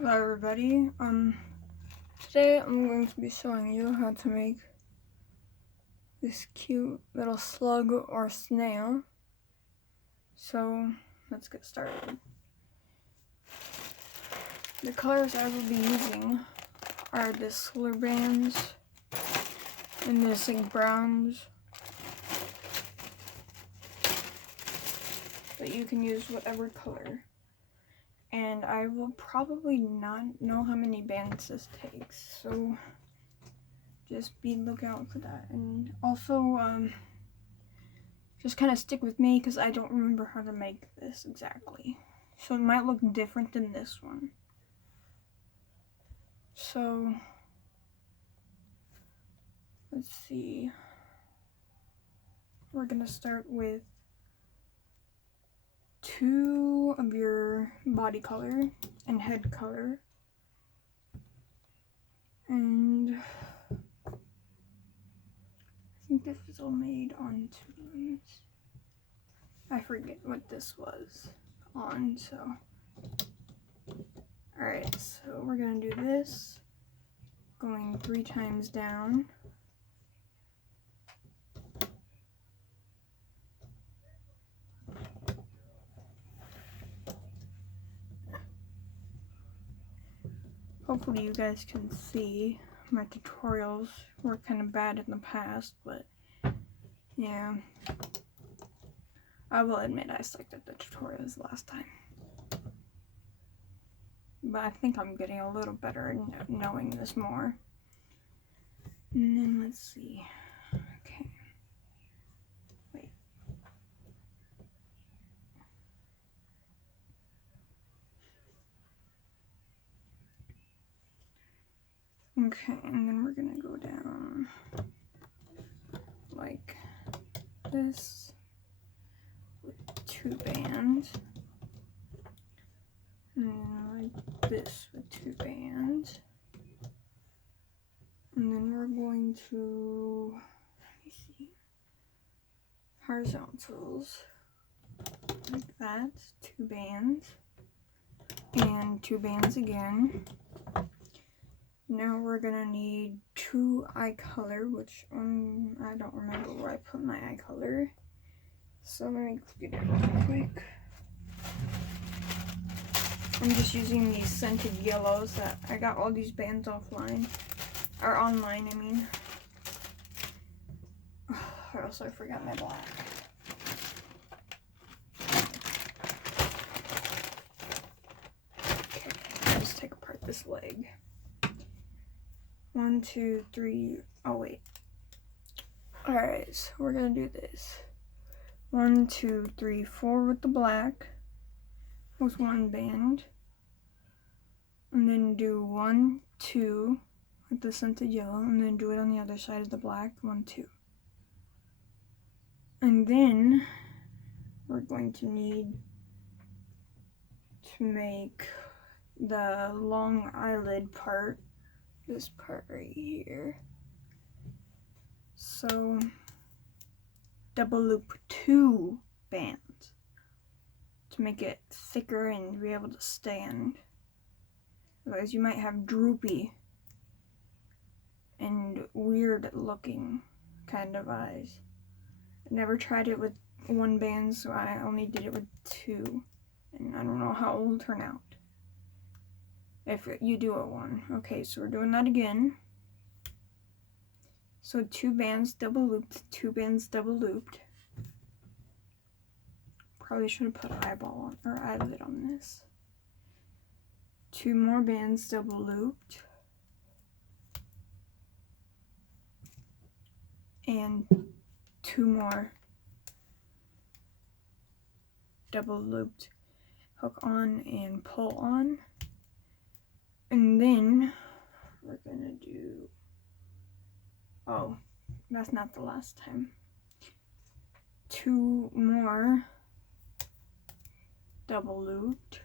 Hello everybody, today I'm going to be showing you how to make this cute little slug or snail. So, let's get started. The colors I will be using are the Solar Bands and the Sig Browns. But you can use whatever color. And I will probably not know how many bands this takes, so just be lookout for that. And also, just kind of stick with me because I don't remember how to make this exactly. So it might look different than this one. So, let's see. We're gonna start with 2 of your body color and head color. And I think this was all made on 2 looms. I forget what this was on, so. Alright, so we're gonna do this, going 3 times down. Hopefully you guys can see. My tutorials were kind of bad in the past, but yeah. I will admit I sucked at the tutorials last time. But I think I'm getting a little better at knowing this more. And then let's see. Okay. Wait. Okay, and then we're gonna go down like this with 2 bands. And then like this with 2 bands. And then we're going to, let me see, horizontals like that, 2 bands, and 2 bands again. Now we're gonna need 2 eye color, which I don't remember where I put my eye color. So let me get it real quick. I'm just using these scented yellows that I got all these bands offline, or online, I mean. Or else I forgot my black. Okay, let's take apart this leg. 1, 2, 3. Oh wait. Alright, so we're gonna do this. 1, 2, 3, 4 with the black with 1 band. And then do 1, 2 with the scented yellow, and then do it on the other side of the black, 1, 2. And then we're going to need to make the long eyelid part, this part right here. So double loop 2 bands to make it thicker and be able to stand. Otherwise you might have droopy and weird looking kind of eyes. I never tried it with 1 band, so I only did it with 2. And I don't know how it will turn out if you do it 1. Okay, so we're doing that again. So 2 bands double looped, 2 bands double looped. Probably should have put an eyeball on, or eyelid on this. 2 more bands double looped. And 2 more double looped hook on and pull on. And then we're gonna do, oh, that's not the last time. 2 more double looped.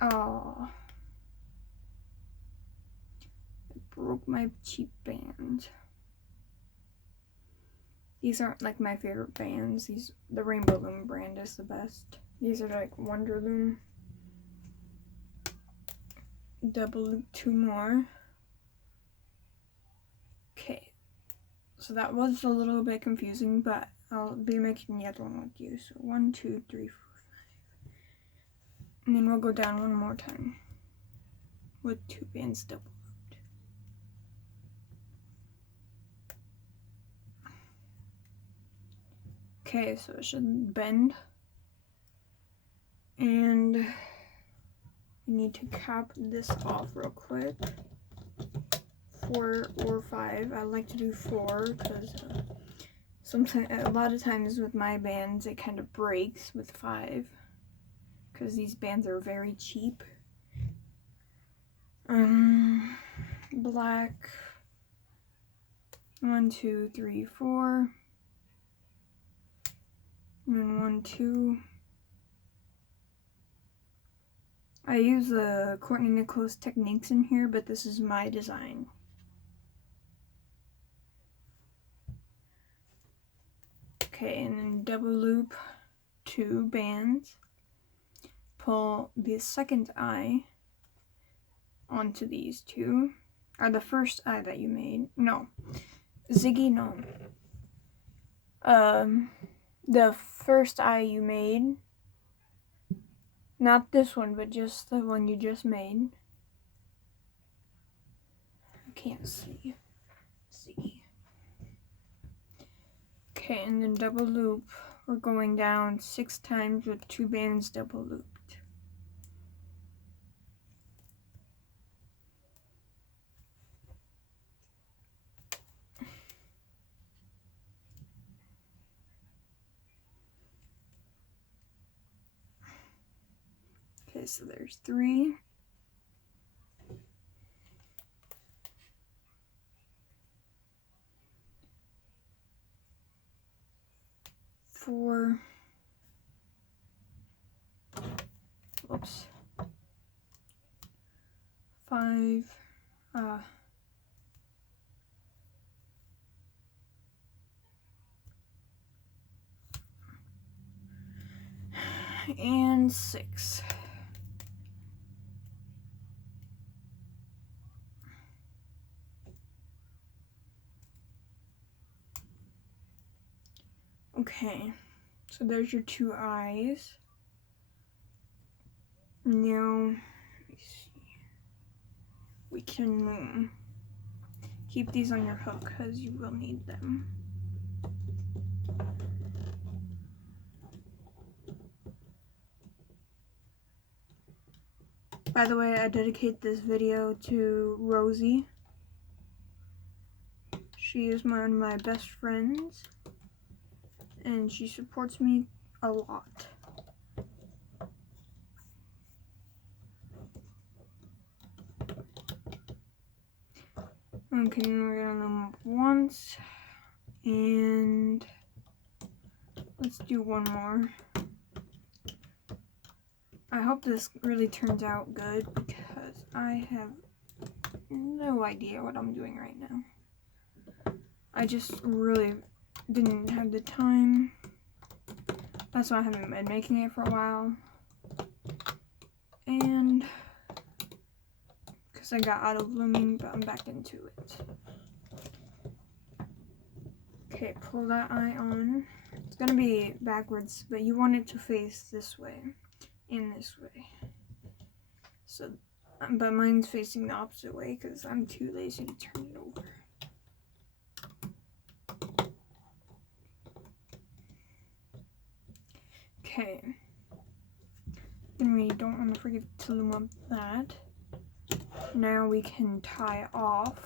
Oh, I broke my cheap band. These aren't like my favorite bands. The Rainbow Loom brand is the best. These are like Wonder Loom. double loop 2 more. Okay, so that was a little bit confusing, but I'll be making the other one with you. So 1, 2, 3, 4, 5. And then we'll go down one more time with 2 bands double looped. Okay, so it should bend. And we need to cap this off real quick. 4 or 5. I like to do 4 because sometimes, a lot of times with my bands, it kind of breaks with 5 because these bands are very cheap. Black. 1, 2, 3, 4. And then 1, 2. I use the Courtney Nicholas techniques in here, but this is my design. Okay, and then double loop 2 bands. Pull the second eye onto these 2. Or the first eye that you made. No. Ziggy, no. The first eye you made. Not this one, but just the one you just made. I can't see. See. Okay, and then double loop. We're going down 6 times with 2 bands double looped. Okay, so there's 3. 4. Whoops. 5. And 6. Okay, so there's your 2 eyes. Now, let me see. We can keep these on your hook because you will need them. By the way, I dedicate this video to Rosie. She is one of my best friends, and she supports me a lot. Okay, we're gonna loom up once, and let's do one more. I hope this really turns out good because I have no idea what I'm doing right now. I just really didn't have the time. That's why I haven't been making it for a while. And because I got out of looming, but I'm back into it. Okay, pull that eye on. It's gonna be backwards, but you want it to face this way and this way. So, but mine's facing the opposite way because I'm too lazy to turn it over. Okay. Then we don't want to forget to loom up that. Now we can tie off.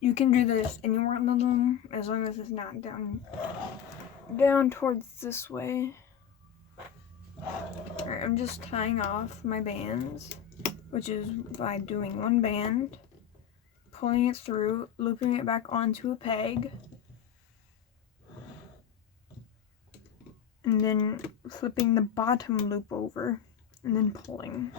You can do this anywhere on the loom as long as it's not down towards this way. Alright, I'm just tying off my bands, which is by doing one band, pulling it through, looping it back onto a peg, and then flipping the bottom loop over, and then pulling.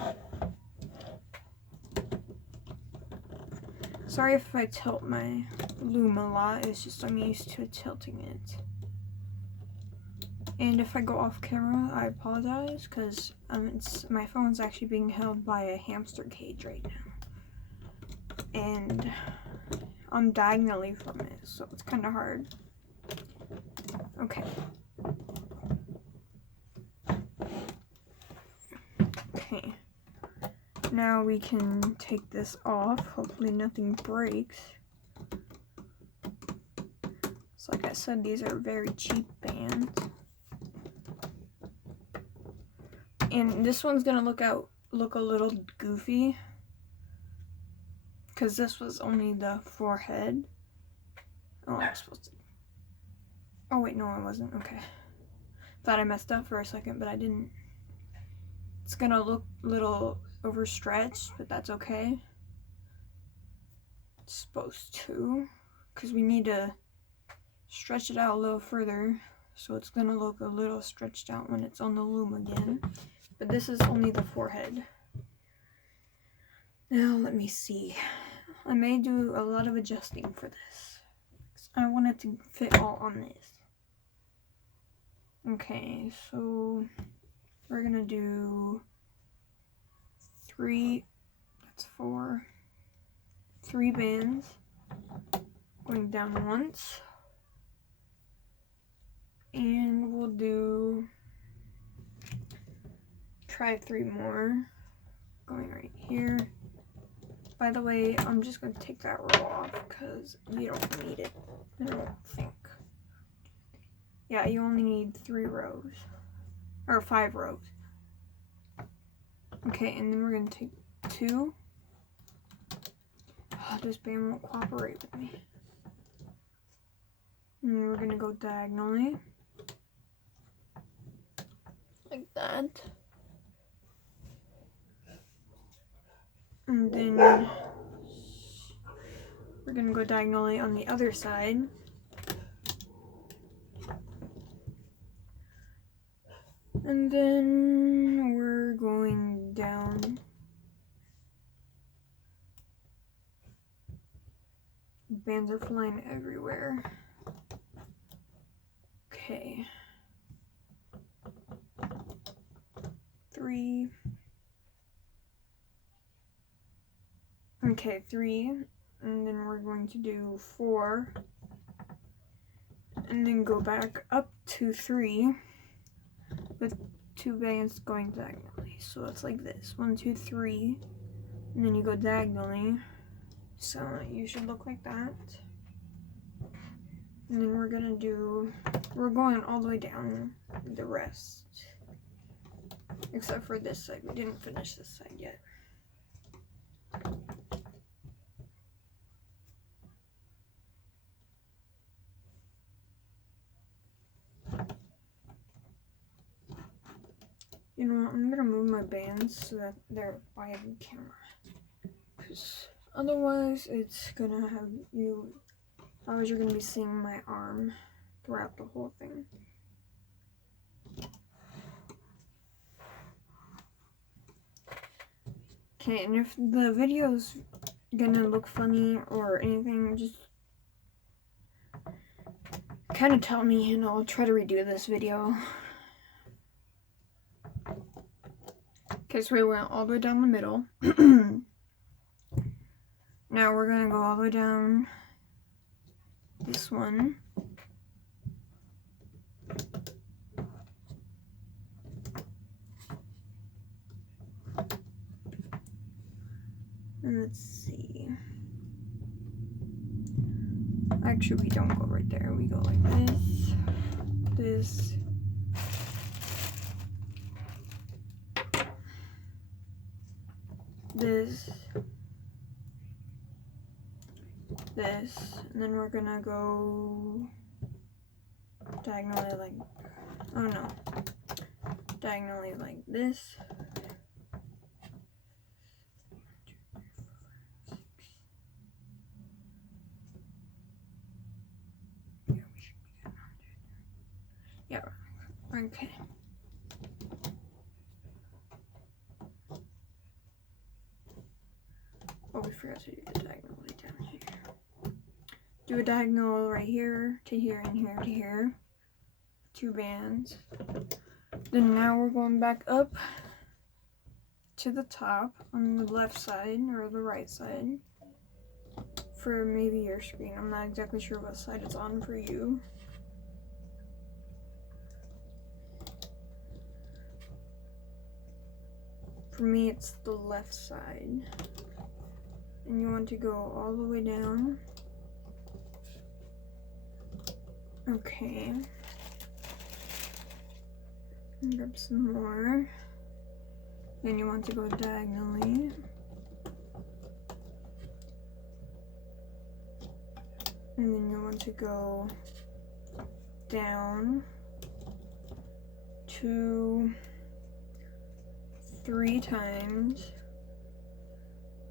Sorry if I tilt my loom a lot, it's just I'm used to tilting it. And if I go off camera, I apologize, because my phone's actually being held by a hamster cage right now. And I'm diagonally from it, so it's kind of hard. Okay. Okay. Now we can take this off. Hopefully nothing breaks. So like I said, these are very cheap bands. And this one's gonna look a little goofy, because this was only the forehead. Oh, I was supposed to. Oh wait, no, I wasn't. Okay. Thought I messed up for a second, but I didn't. It's gonna look a little overstretched, but that's okay. It's supposed to, because we need to stretch it out a little further, so it's gonna look a little stretched out when it's on the loom again. But this is only the forehead. Now let me see. I may do a lot of adjusting for this. I want it to fit all on this. Okay, so we're gonna do 3 bands going down once, and we'll try 3 more going right here. By the way, I'm just going to take that row off because you don't need it, I don't think. Yeah, you only need 3 rows, or 5 rows. Okay, and then we're going to take 2. Oh, this band won't cooperate with me. And then we're going to go diagonally, like that. And then we're going to go diagonally on the other side. And then we're going down. Bands are flying everywhere. Okay. 3. Okay, 3. And then we're going to do 4. And then go back up to 3 with 2 bands going diagonally. So it's like this. 1, 2, 3. And then you go diagonally. So you should look like that. And then we're going all the way down the rest. Except for this side. We didn't finish this side yet. You know what, I'm gonna move my bands so that they're by the camera. Because otherwise it's gonna have you, otherwise you're gonna be seeing my arm throughout the whole thing. Okay, and if the video's gonna look funny or anything, just kind of tell me and I'll try to redo this video. Okay, so we went all the way down the middle. Now we're gonna go all the way down this one. And let's see. Actually, we don't go right there. We go like this, this, this, this, and then we're gonna go diagonally like, oh no, diagonally like this. Yeah, okay. Oh, we forgot to do the diagonal way down here. Do a diagonal right here to here and here to here. 2 bands. Then now we're going back up to the top on the left side or the right side for maybe your screen. I'm not exactly sure what side it's on for you. For me, it's the left side. And you want to go all the way down. Okay. Grab some more. Then you want to go diagonally. And then you want to go down 2, 3 times.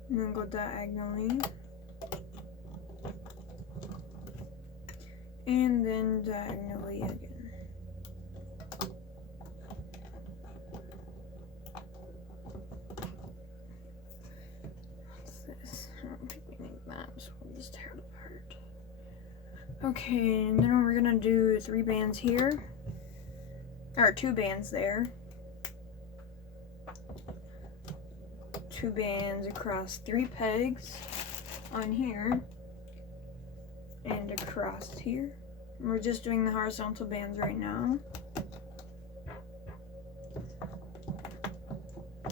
And then go diagonally. And then diagonally again. What's this? I don't think we need that, so we'll just tear it apart. Okay, and then we're gonna do 3 bands here. Or 2 bands there. 2 bands across 3 pegs on here. And across here. We're just doing the horizontal bands right now.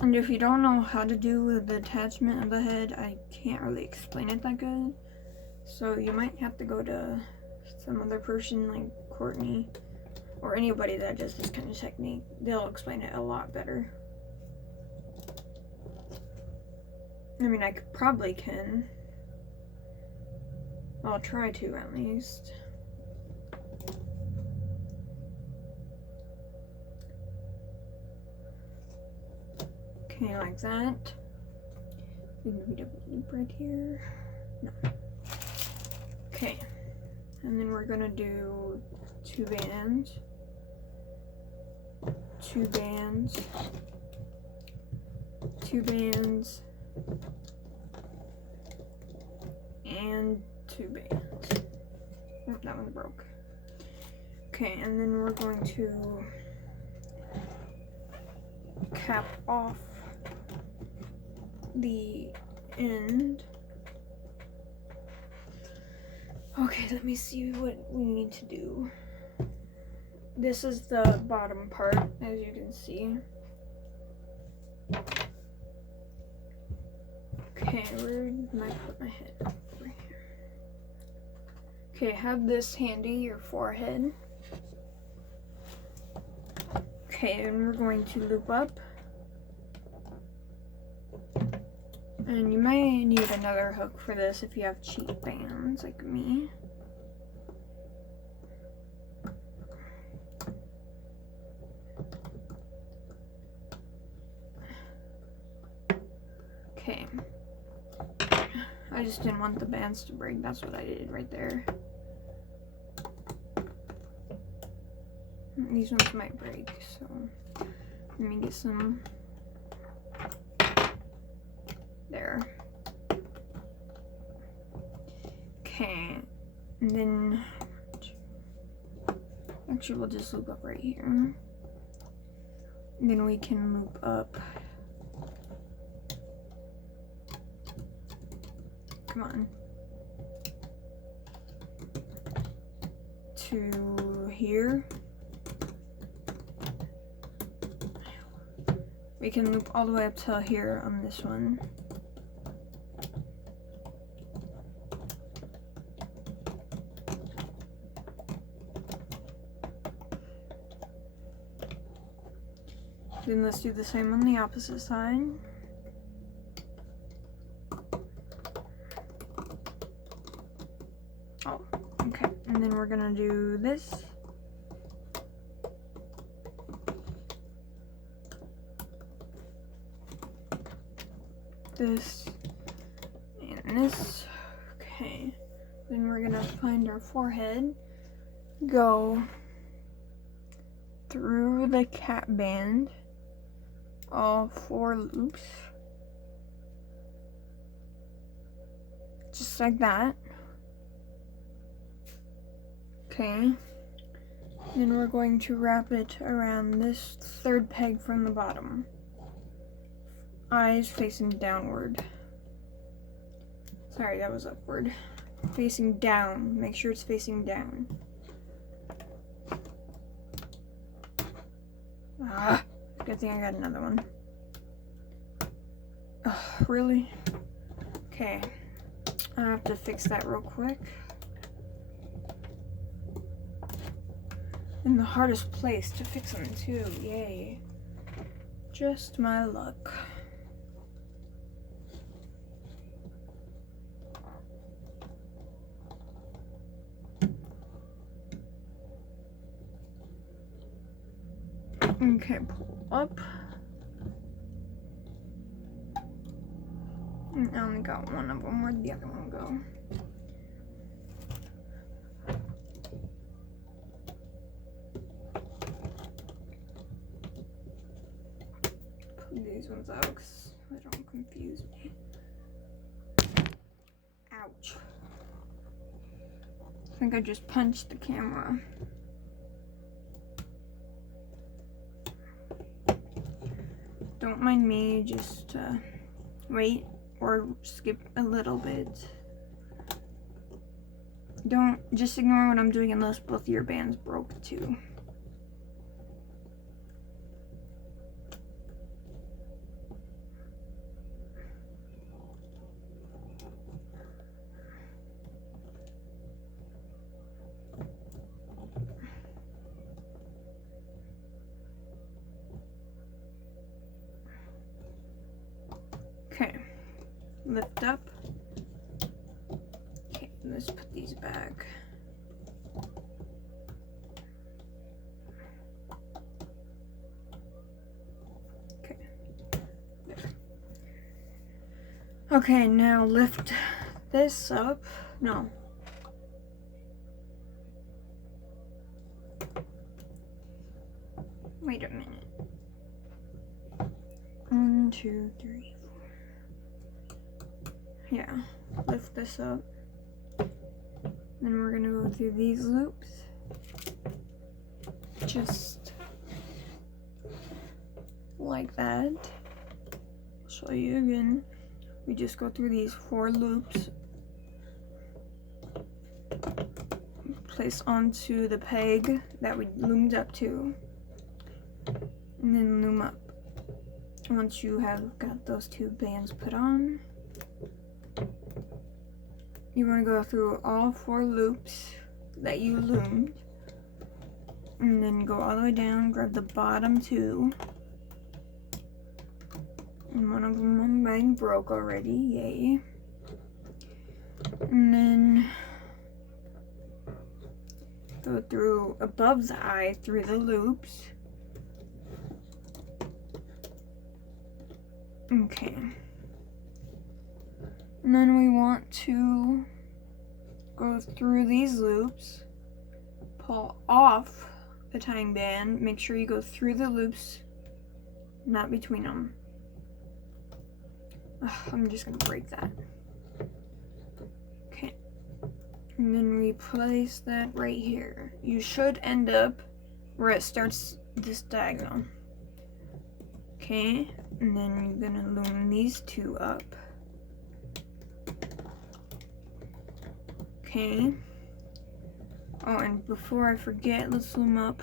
And if you don't know how to do the attachment of the head, I can't really explain it that good. So you might have to go to some other person like Courtney or anybody that does this kind of technique. They'll explain it a lot better. I mean, I probably can. I'll try to at least. Okay, like that. Maybe a loop right here. No. Okay. And then we're gonna do 2 bands. 2 bands. 2 bands. And 2 bands. Oh, that one broke. Okay, and then we're going to cap off the end. Okay, let me see what we need to do. This is the bottom part, as you can see. Okay, where did I put my head? Over here. Okay, have this handy, your forehead. Okay, and we're going to loop up. And you may need another hook for this if you have cheap bands like me. Okay. I just didn't want the bands to break. That's what I did right there. These ones might break, so let me get some. There. Okay, and then actually we'll just loop up right here. And then we can loop up. Come on. To here. We can loop all the way up to here on this one. Then let's do the same on the opposite side. Oh, okay. And then we're gonna do this. This and this. Okay. Then we're gonna find our forehead. Go through the cap band. All 4 loops. Just like that. Okay. Then we're going to wrap it around this third peg from the bottom. Eyes facing downward. Sorry, that was upward. Facing down. Make sure it's facing down. Ah, good thing I got another one. Ugh, really? Okay. I have to fix that real quick. In the hardest place to fix them too. Yay. Just my luck. Okay, pull up. I only got one of them. Where'd the other one go? Pull these ones out because they don't confuse me. Ouch. I think I just punched the camera. Don't mind me, just wait or skip a little bit. Don't just ignore what I'm doing unless both your bands broke too. Okay, lift up. Okay, let's put these back. Okay, there. Okay, now lift this up. No. Wait a minute. 1, 2, 3, 4. Yeah, lift this up. Then we're gonna go through these loops. Just like that. I'll show you again. We just go through these 4 loops. Place onto the peg that we loomed up to. And then loom up. Once you have got those 2 bands put on, you want to go through all 4 loops that you loomed, and then go all the way down, grab the bottom 2, and one of them on mine broke already, yay. And then go through above the eye through the loops. Okay. And then we want to go through these loops, pull off the tying band, make sure you go through the loops, not between them. Ugh, I'm just gonna break that. Okay. And then we place that right here. You should end up where it starts this diagonal. Okay, and then you're gonna loom these 2 up. Okay. Oh, and before I forget, let's loom up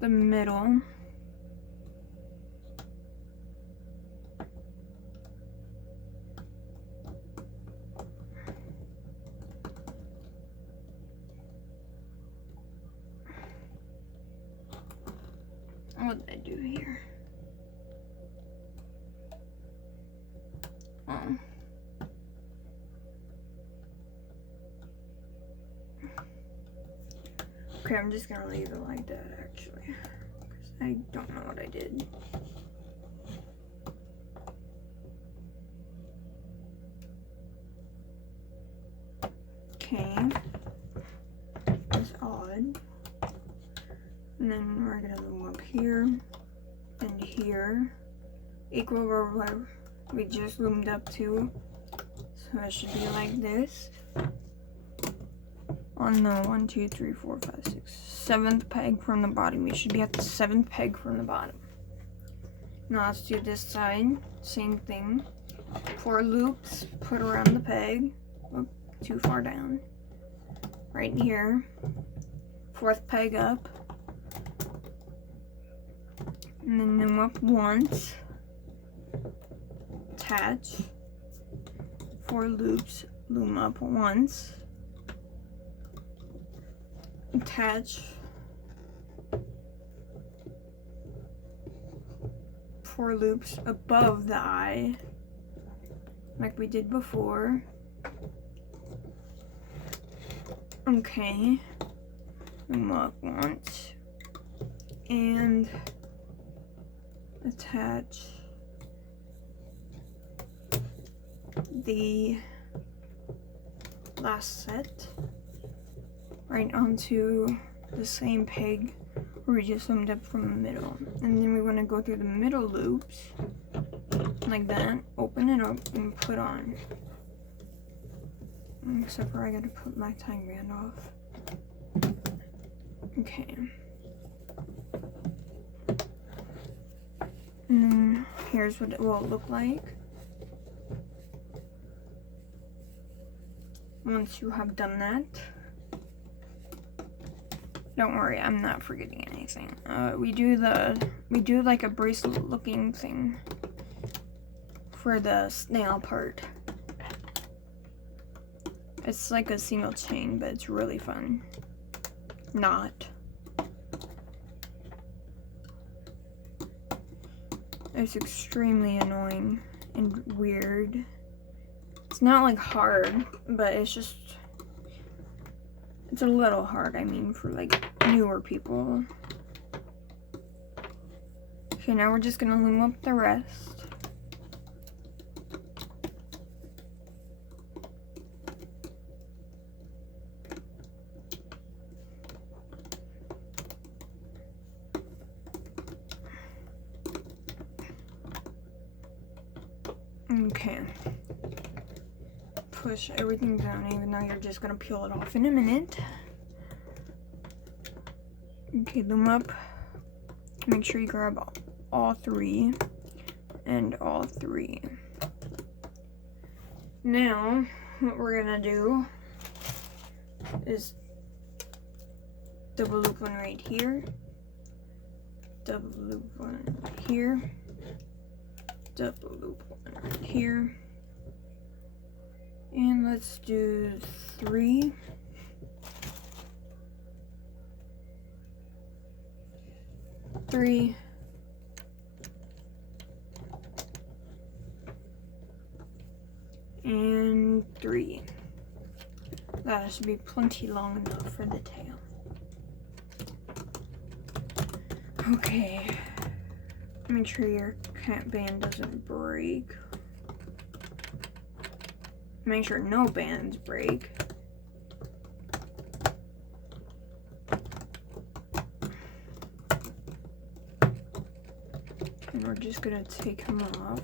the middle. What did I do here? Oh. Okay, I'm just gonna leave it like that actually, because I don't know what I did. Okay. That's odd. And then we're gonna loom up here and here. Equal we just loomed up to. So it should be like this. On the 1, 2, 3, 4, 5, 6, 7th peg from the bottom. You should be at the 7th peg from the bottom. Now let's do this side. Same thing. 4 loops, put around the peg. Oh, too far down. Right here. 4th peg up. And then loom up once. Attach. 4 loops, loom up once. Attach 4 loops above the eye, like we did before. Okay, loom up once and attach the last set right onto the same peg where we just loomed up from the middle. And then we want to go through the middle loops like that, open it up and put on. Except for I gotta put my tying band off. Okay. And then here's what it will look like once you have done that. Don't worry, I'm not forgetting anything. We do like a bracelet looking thing for the snail part. It's like a single chain, but it's really fun. Not. It's extremely annoying and weird. It's not like hard, but it's just, it's a little hard, I mean, for like newer people. Okay, now we're just gonna loom up the rest. Okay. Push everything down, even though you're just gonna peel it off in a minute. Okay, loom up. Make sure you grab all 3 and all 3. Now, what we're gonna do is double loop one right here, double loop one right here, double loop one right here, and let's do 3. 3. And 3. That should be plenty long enough for the tail. Okay. Make sure your cat band doesn't break. Make sure no bands break. And we're just gonna take them off.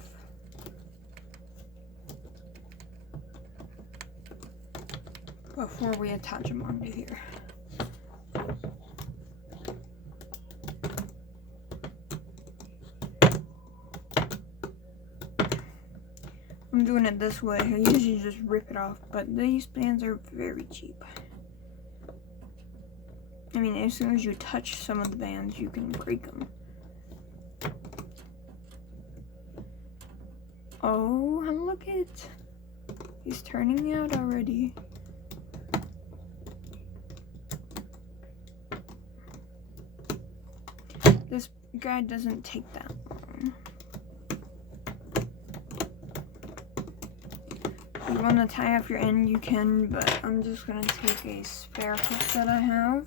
Before we attach them onto here. I'm doing it this way. I usually just rip it off, but these bands are very cheap. I mean, as soon as you touch some of the bands, you can break them. Oh, and look at, he's turning out already. This guy doesn't take that long. If you want to tie off your end, you can, but I'm just going to take a spare hook that I have,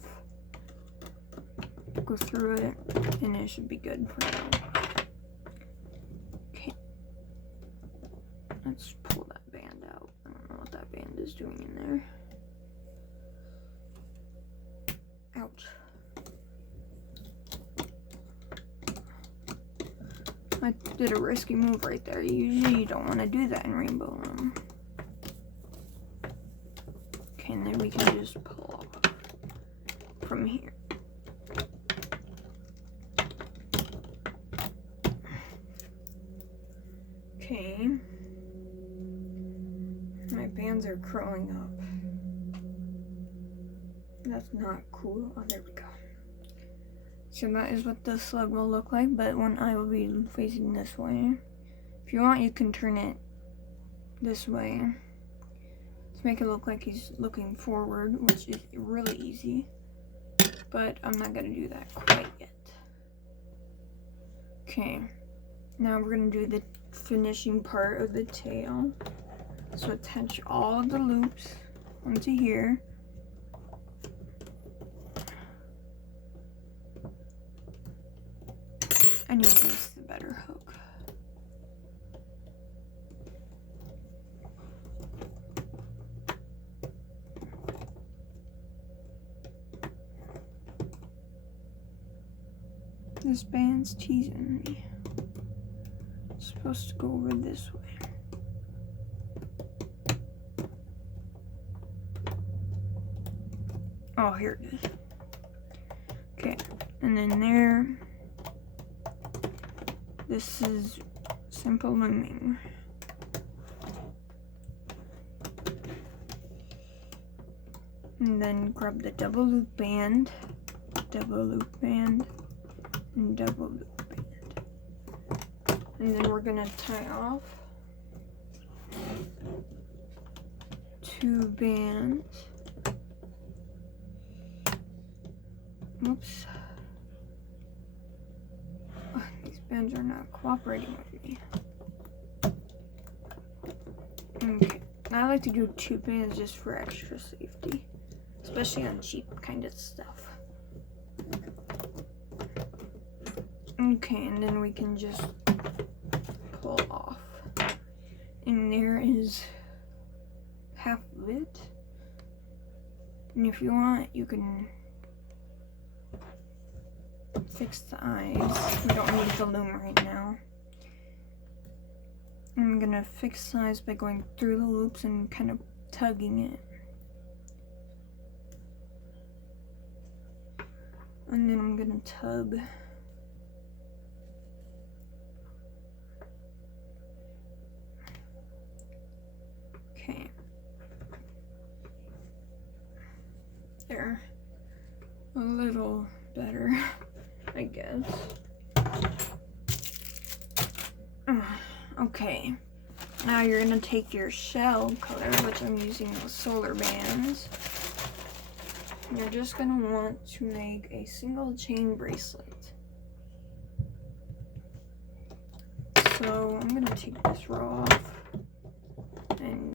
go through it, and it should be good for now. Okay. Let's pull that band out. I don't know what that band is doing in there. Ouch. I did a risky move right there. Usually you don't want to do that in rainbow loom. Okay, and then we can just pull off from here. Okay. My bands are curling up. That's not cool. Oh, there we go. So that is what the slug will look like, but one eye will be facing this way. If you want, you can turn it this way to make it look like he's looking forward, which is really easy. But I'm not gonna do that quite yet. Okay, now we're gonna do the finishing part of the tail. So attach all the loops onto here. I need to use the better hook. This band's teasing me. It's supposed to go over this way. Oh, here it is. Okay, and then there. This is simple looming. And then grab the double loop band, and double loop band. And then we're gonna tie off 2 bands. Oops. Oh, these bands are not cooperating with me. Okay, I like to do 2 bands just for extra safety, especially on cheap kind of stuff. Okay, and then we can just pull off. And there is half of it. And if you want, you can fix the eyes. We don't need the loom right now. I'm gonna fix the eyes by going through the loops and kind of tugging it. And then I'm gonna tug. Okay. There. A little better, I guess. Okay. Now you're gonna take your shell color, which I'm using the solar bands. And you're just gonna want to make a single chain bracelet. So I'm gonna take this row off.